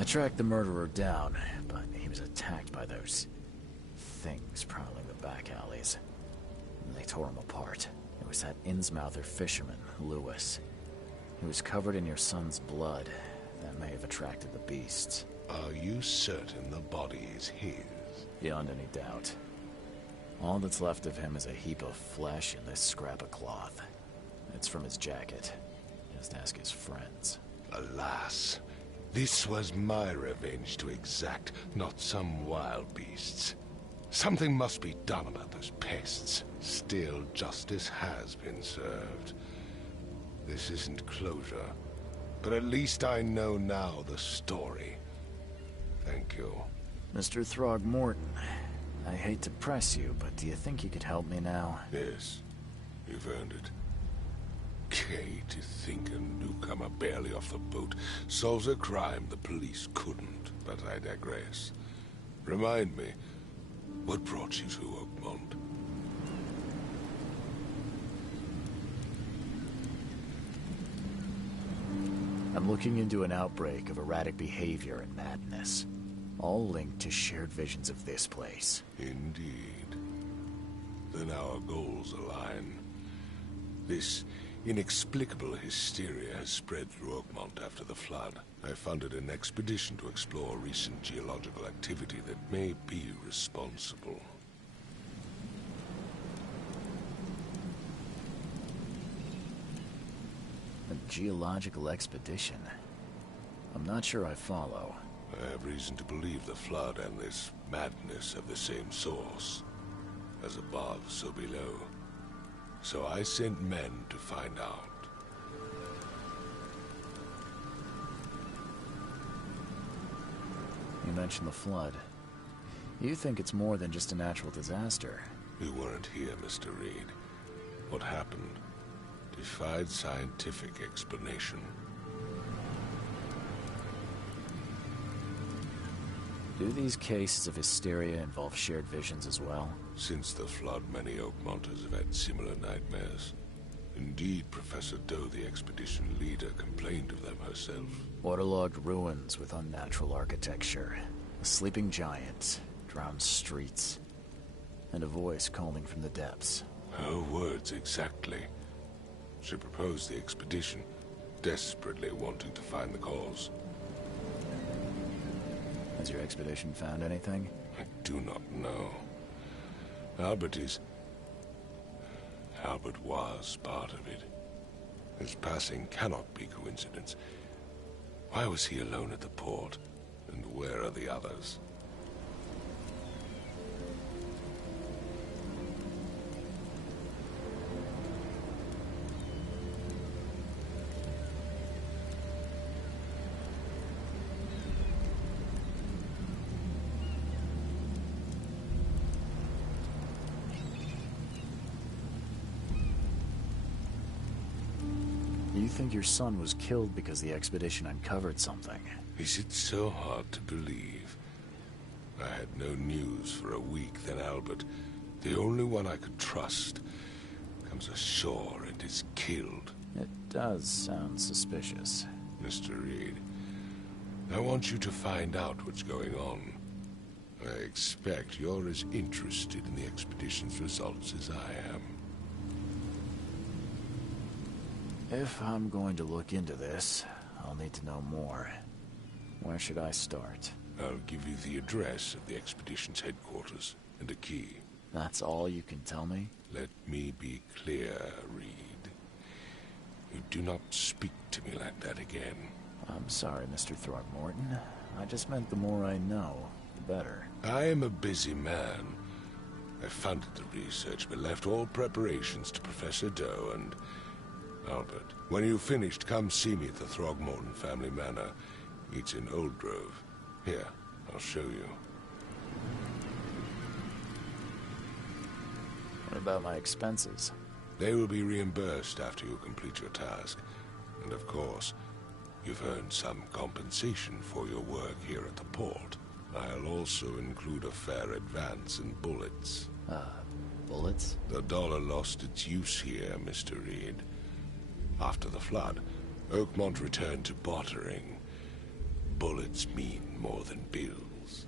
I tracked the murderer down, but he was attacked by those things prowling the back alleys. They tore him apart. It was that Innsmouther fisherman, Lewis. He was covered in your son's blood. That may have attracted the beasts. Are you certain the body is his? Beyond any doubt. All that's left of him is a heap of flesh and this scrap of cloth. It's from his jacket. Just ask his friends. Alas, this was my revenge to exact, not some wild beast's. Something must be done about those pests. Still, justice has been served. This isn't closure, but at least I know now the story. Thank you. Mr. Throgmorton, I hate to press you, but do you think you could help me now? Yes, you've earned it. Kay, to think a newcomer barely off the boat solves a crime the police couldn't, but I digress. Remind me, what brought you to Oakmont? I'm looking into an outbreak of erratic behavior and madness, all linked to shared visions of this place. Indeed. Then our goals align. This inexplicable hysteria has spread through Oakmont after the flood. I funded an expedition to explore recent geological activity that may be responsible. A geological expedition? I'm not sure I follow. I have reason to believe the flood and this madness have the same source. As above, so below. So I sent men to find out. You mentioned the flood. You think it's more than just a natural disaster. You weren't here, Mr. Reed. What happened defied scientific explanation. Do these cases of hysteria involve shared visions as well? Since the flood, many Oakmonters have had similar nightmares. Indeed, Professor Doe, the expedition leader, complained of them herself. Waterlogged ruins with unnatural architecture, a sleeping giant, drowned streets, and a voice calling from the depths. Her words exactly. She proposed the expedition, desperately wanting to find the cause. Has your expedition found anything? I do not know. Albert was part of it. His passing cannot be coincidence. Why was he alone at the port? And where are the others? You think your son was killed because the expedition uncovered something? Is it so hard to believe? I had no news for a week, then Albert, the only one I could trust, comes ashore and is killed. It does sound suspicious. Mr. Reed, I want you to find out what's going on. I expect you're as interested in the expedition's results as I am. If I'm going to look into this, I'll need to know more. Where should I start? I'll give you the address of the expedition's headquarters and a key. That's all you can tell me? Let me be clear, Reed. You do not speak to me like that again. I'm sorry, Mr. Throckmorton. I just meant the more I know, the better. I am a busy man. I funded the research, but left all preparations to Professor Doe and Albert. When you've finished, come see me at the Throgmorton family manor. It's in Old Grove. Here, I'll show you. What about my expenses? They will be reimbursed after you complete your task. And of course, you've earned some compensation for your work here at the port. I'll also include a fair advance in bullets. Bullets? The dollar lost its use here, Mr. Reed. After the flood, Oakmont returned to bartering. Bullets mean more than bills.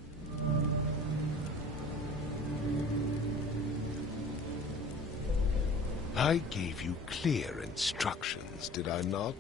I gave you clear instructions, did I not?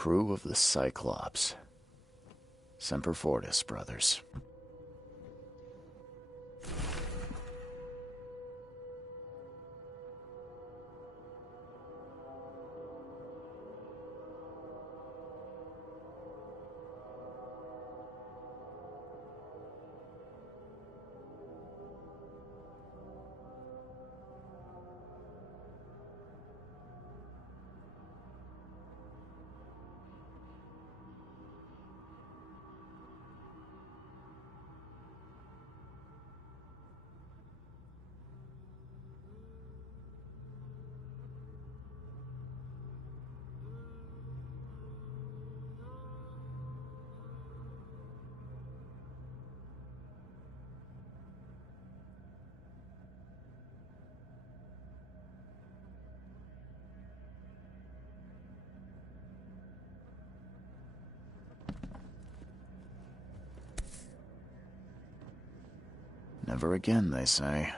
Crew of the Cyclops. Semper Fortis, brothers. Never again, they say.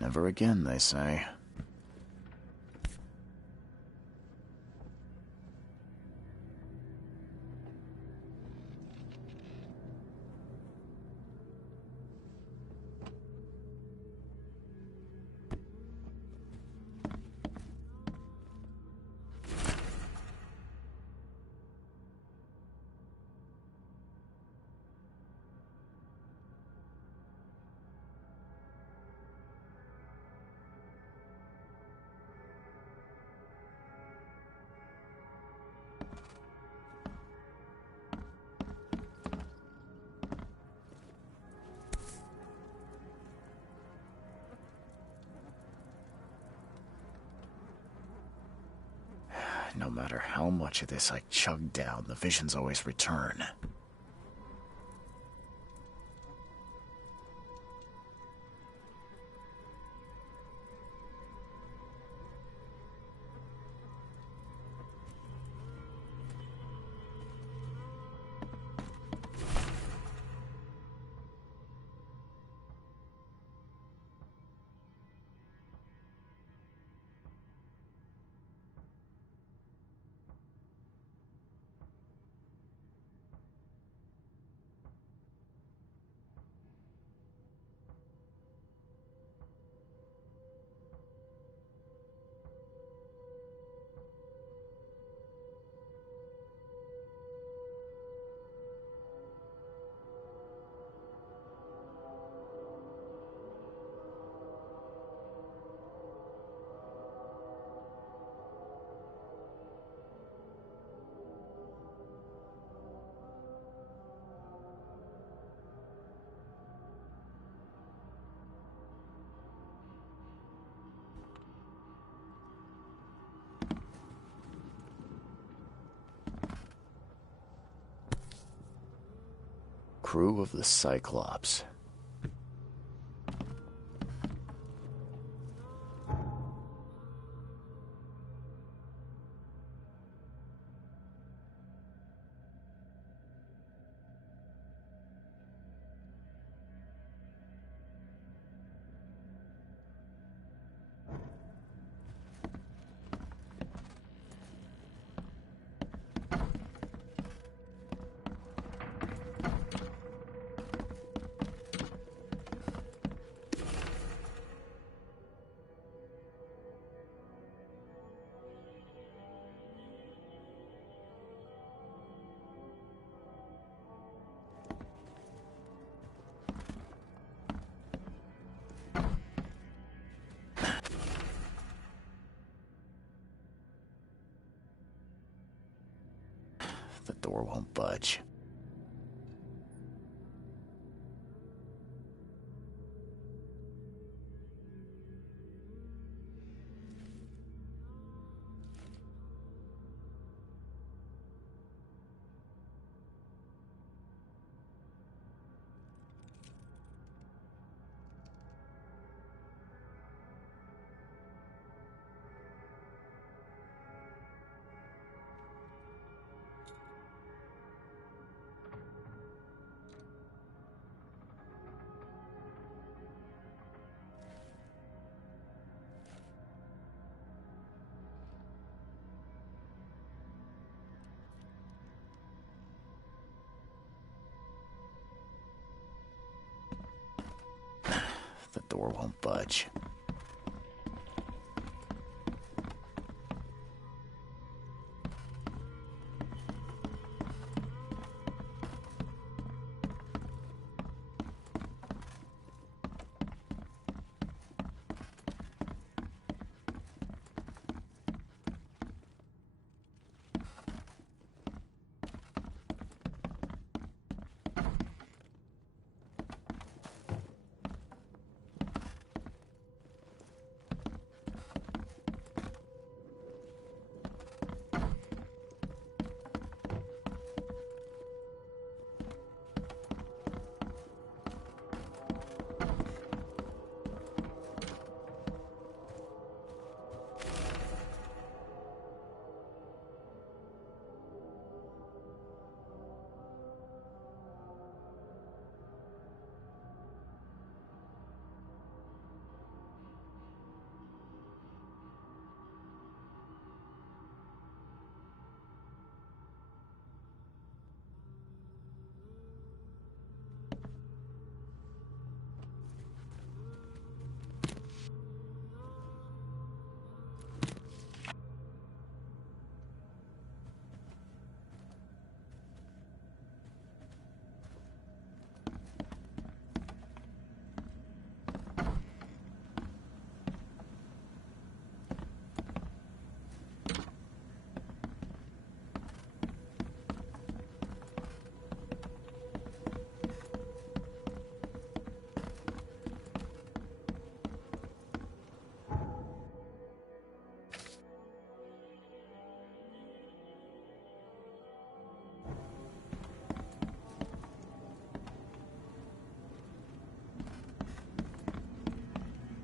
Never again, they say. No matter how much of this I chug down, the visions always return. Crew of the Cyclops. The door won't budge. The door won't budge.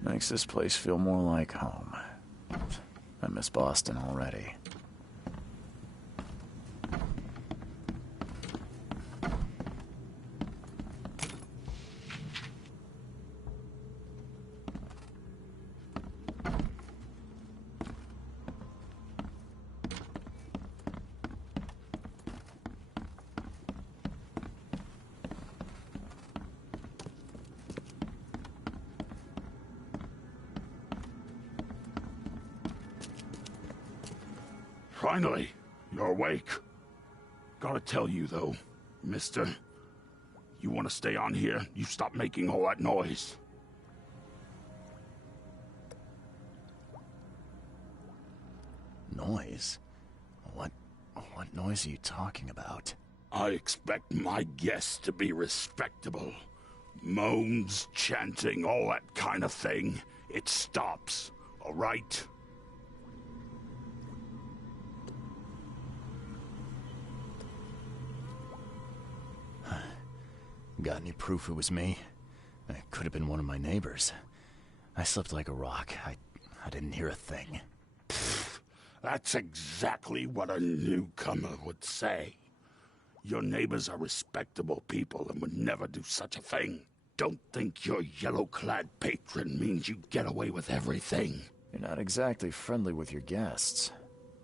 Makes this place feel more like home. I miss Boston already. Finally, you're awake. Gotta tell you, though, mister, you want to stay on here, you stop making all that noise. Noise? What noise are you talking about? I expect my guests to be respectable. Moans, chanting, all that kind of thing. It stops, all right? Got any proof it was me? It could have been one of my neighbors. I slept like a rock. I didn't hear a thing. That's exactly what a newcomer would say. Your neighbors are respectable people and would never do such a thing. Don't think your yellow-clad patron means you get away with everything. You're not exactly friendly with your guests.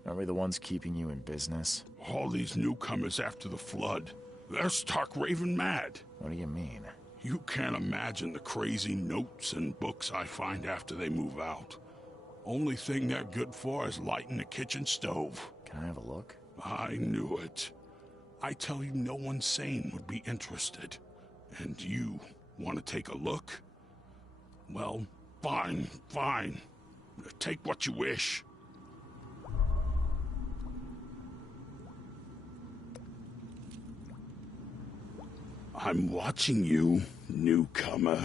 Aren't we the ones keeping you in business? All these newcomers after the flood, they're stark raving mad. What do you mean? You can't imagine the crazy notes and books I find after they move out. Only thing they're good for is lighting the kitchen stove. Can I have a look? I knew it. I tell you, no one sane would be interested. And you want to take a look? Well, fine. Take what you wish. I'm watching you, newcomer.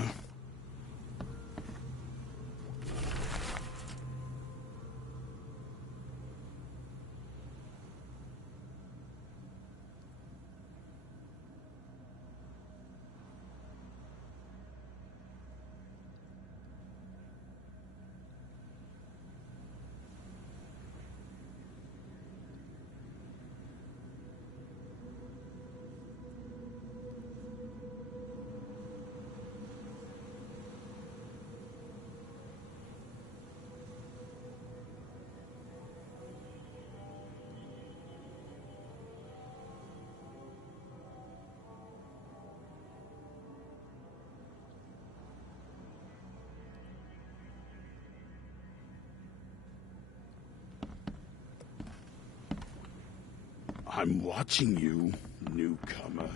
I'm watching you, newcomer.